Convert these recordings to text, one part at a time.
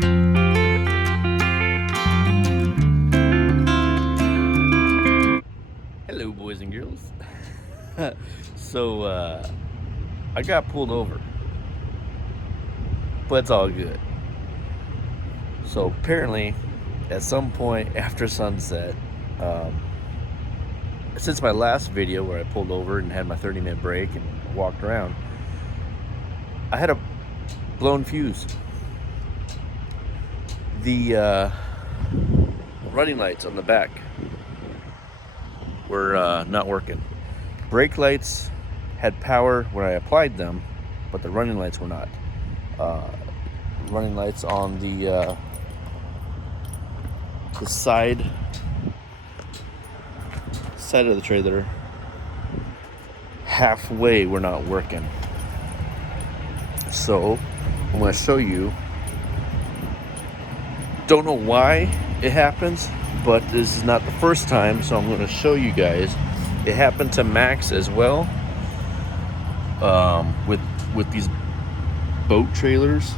Hello, boys and girls. So, I got pulled over, but it's all good. So, apparently, at some point after sunset, since my last video where I pulled over and had my 30-minute break and walked around, I had a blown fuse. The running lights on the back were not working. Brake lights had power when I applied them, but the running lights were not. Running lights on the side of the trailer halfway were not working. So I'm going to show you. Don't know why it happens, but this is not the first time, so I'm going to show you guys. It happened to Max as well, with these boat trailers,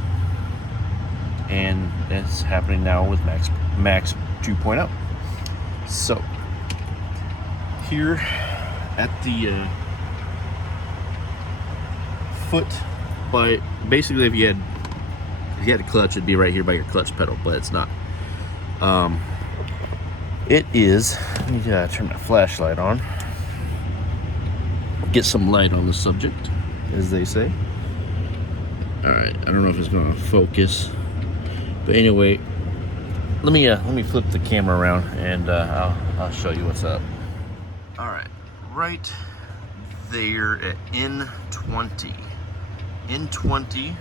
and it's happening now with Max 2.0. So here at the foot, by basically, if you had a clutch, it'd be right here by your clutch pedal, but it's not. It is. Let me turn my flashlight on. Get some light on the subject, as they say. All right. I don't know if it's going to focus, but anyway, let me flip the camera around and I'll show you what's up. All right. Right there at N20. N20.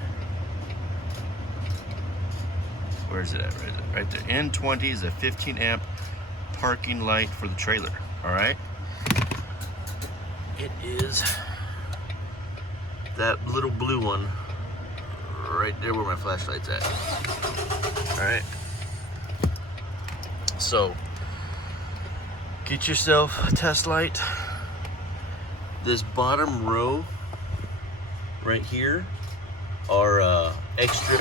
Where is it at? Right there. N20 is a 15 amp parking light for the trailer. All right. It is that little blue one right there where my flashlight's at. All right. So get yourself a test light. This bottom row right here are extra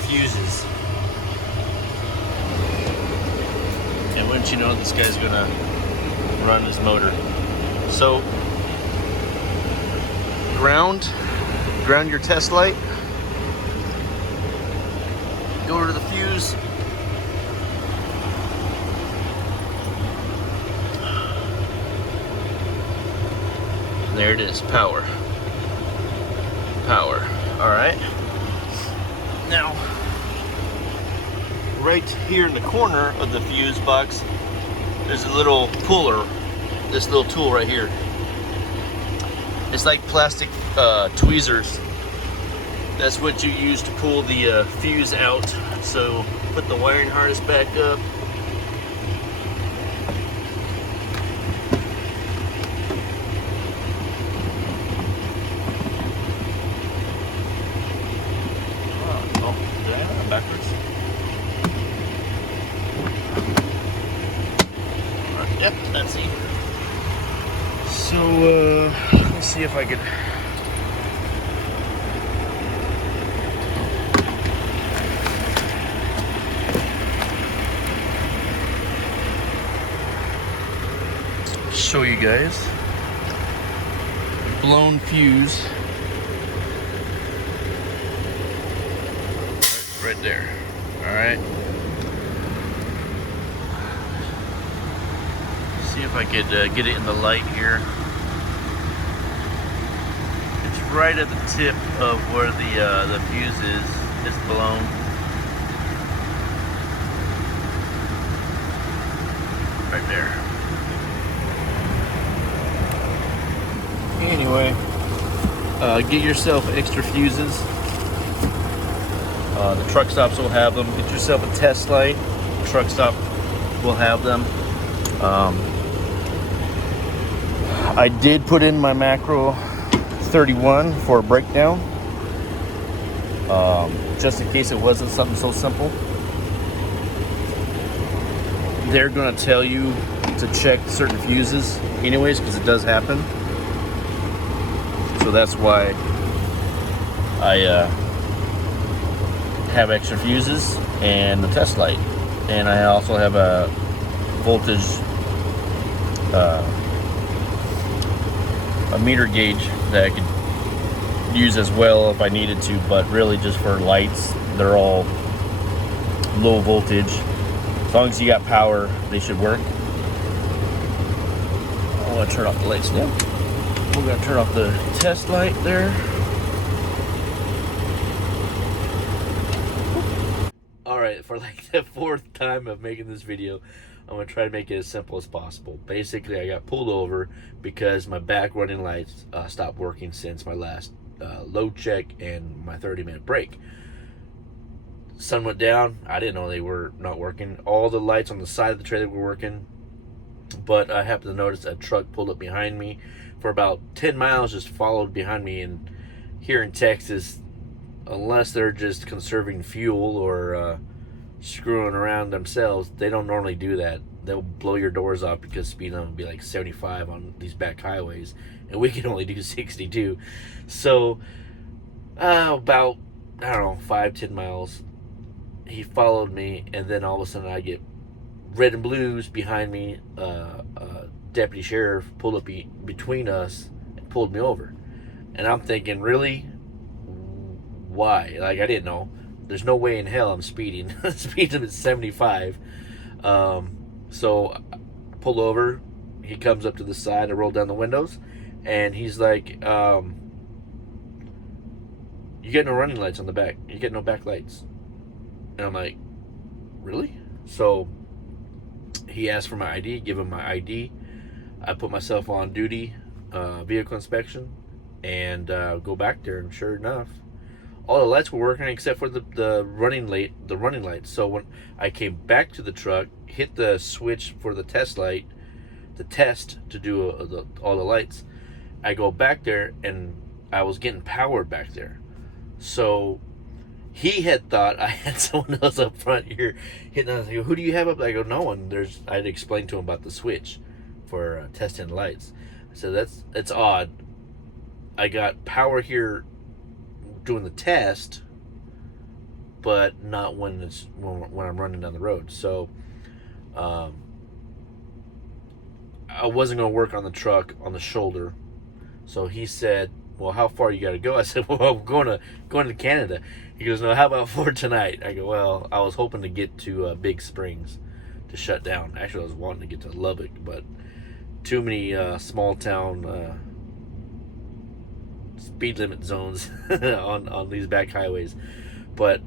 fuses. And wouldn't you know, this guy's gonna run his motor. So ground your test light. Go to the fuse. There it is, power. All right. Now, right here in the corner of the fuse box, there's a little puller, this little tool right here. It's like plastic tweezers. That's what you use to pull the fuse out. So put the wiring harness back up. Backwards. Yep, that's it. So let's see if I could show you guys. Blown fuse. Right there. All right. See if I could get it in the light here. It's right at the tip of where the fuse is. It's blown. Right there. Anyway, get yourself extra fuses. The truck stops will have them. Get yourself a test light. The truck stop will have them. I did put in my macro 31 for a breakdown, just in case it wasn't something so simple. They're going to tell you to check certain fuses anyways, because it does happen. So that's why I have extra fuses and the test light. And I also have a voltage, a meter gauge that I could use as well if I needed to, but really just for lights. They're all low voltage. As long as you got power, they should work. I want to turn off the lights now. We're going to turn off the test light there. Alright, for like the 4th time of making this video, I'm going to try to make it as simple as possible. Basically, I got pulled over because my back running lights stopped working since my last load check and my 30-minute break. Sun went down. I didn't know they were not working. All the lights on the side of the trailer were working, but I happened to notice a truck pulled up behind me for about 10 miles, just followed behind me. And here in Texas, unless they're just conserving fuel or screwing around themselves, they don't normally do that. They'll blow your doors off because speed limit will be like 75 on these back highways, and we can only do 62. So about, I don't know, 5-10 miles, he followed me, and then all of a sudden I get red and blues behind me. Deputy sheriff pulled up between us and pulled me over, and I'm thinking, really? Why? Like, I didn't know. There's no way in hell I'm speeding. Speed limit 75. So I pull over. He comes up to the side. I roll down the windows, and he's like, "You get no running lights on the back. You get no back lights." And I'm like, "Really?" So he asked for my ID. Give him my ID. I put myself on duty, vehicle inspection, and go back there. And sure enough, all the lights were working except for the running lights. So when I came back to the truck, hit the switch for the test light, to do all the lights, I go back there and I was getting power back there. So he had thought I had someone else up front here hitting. I was like, "Who do you have up?" I go, "No one." I'd explained to him about the switch for testing the lights. I said, "It's odd. I got power here doing the test, but not when I'm running down the road." So I wasn't going to work on the truck on the shoulder. So he said, "Well, how far you got to go?" I said, "Well, I'm going to Canada." He goes, "No, how about for tonight?" I go, "Well, I was hoping to get to Big Springs to shut down. Actually, I was wanting to get to Lubbock, but too many small town speed limit zones on these back highways." But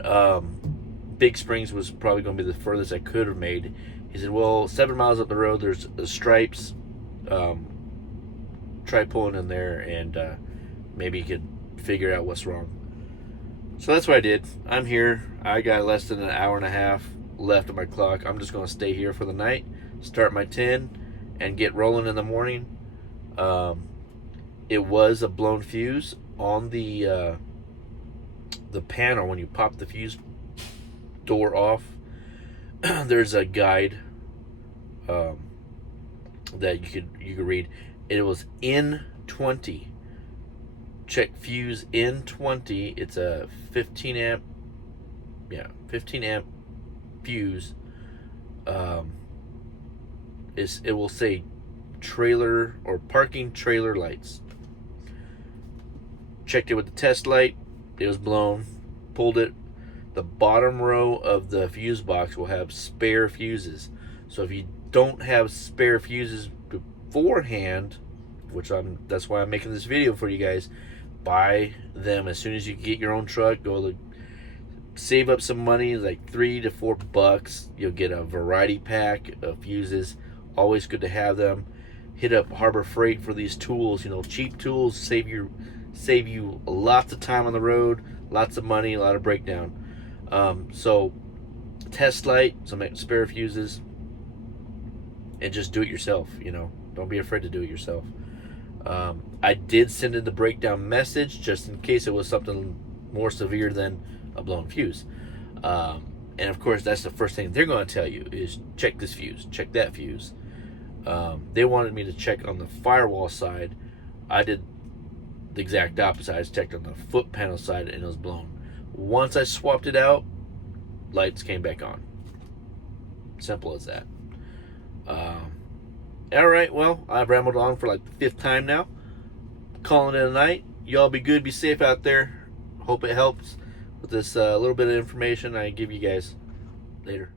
Big Springs was probably going to be the furthest I could have made. He said, "Well, 7 miles up the road, there's stripes. Try pulling in there, and maybe you could figure out what's wrong." So that's what I did. I'm here. I got less than an hour and a half left on my clock. I'm just going to stay here for the night, start my 10, and get rolling in the morning. It was a blown fuse on the panel. When you pop the fuse door off, there's a guide that you could read. It was N20. Check fuse N20. It's a 15 amp fuse. It will say trailer or parking trailer lights. Checked it with the test light. It was blown. Pulled it. The bottom row of the fuse box will have spare fuses. So if you don't have spare fuses beforehand, that's why I'm making this video for you guys, buy them as soon as you get your own truck. Save up some money, like $3 to $4. You'll get a variety pack of fuses. Always good to have them. Hit up Harbor Freight for these tools. Cheap tools save you lots of time on the road, lots of money, a lot of breakdown. So test light, some spare fuses, and just do it yourself. Don't be afraid to do it yourself. I did send in the breakdown message just in case it was something more severe than a blown fuse. And of course, that's the first thing they're going to tell you is check this fuse, check that fuse. They wanted me to check on the firewall side. I did the exact opposite. I checked on the foot panel side, and it was blown. Once I swapped it out, lights came back on. Simple as that. All right, well, I've rambled on for like the 5th time now. Calling it a night. Y'all be good, be safe out there. Hope it helps with this little bit of information I give you guys. Later.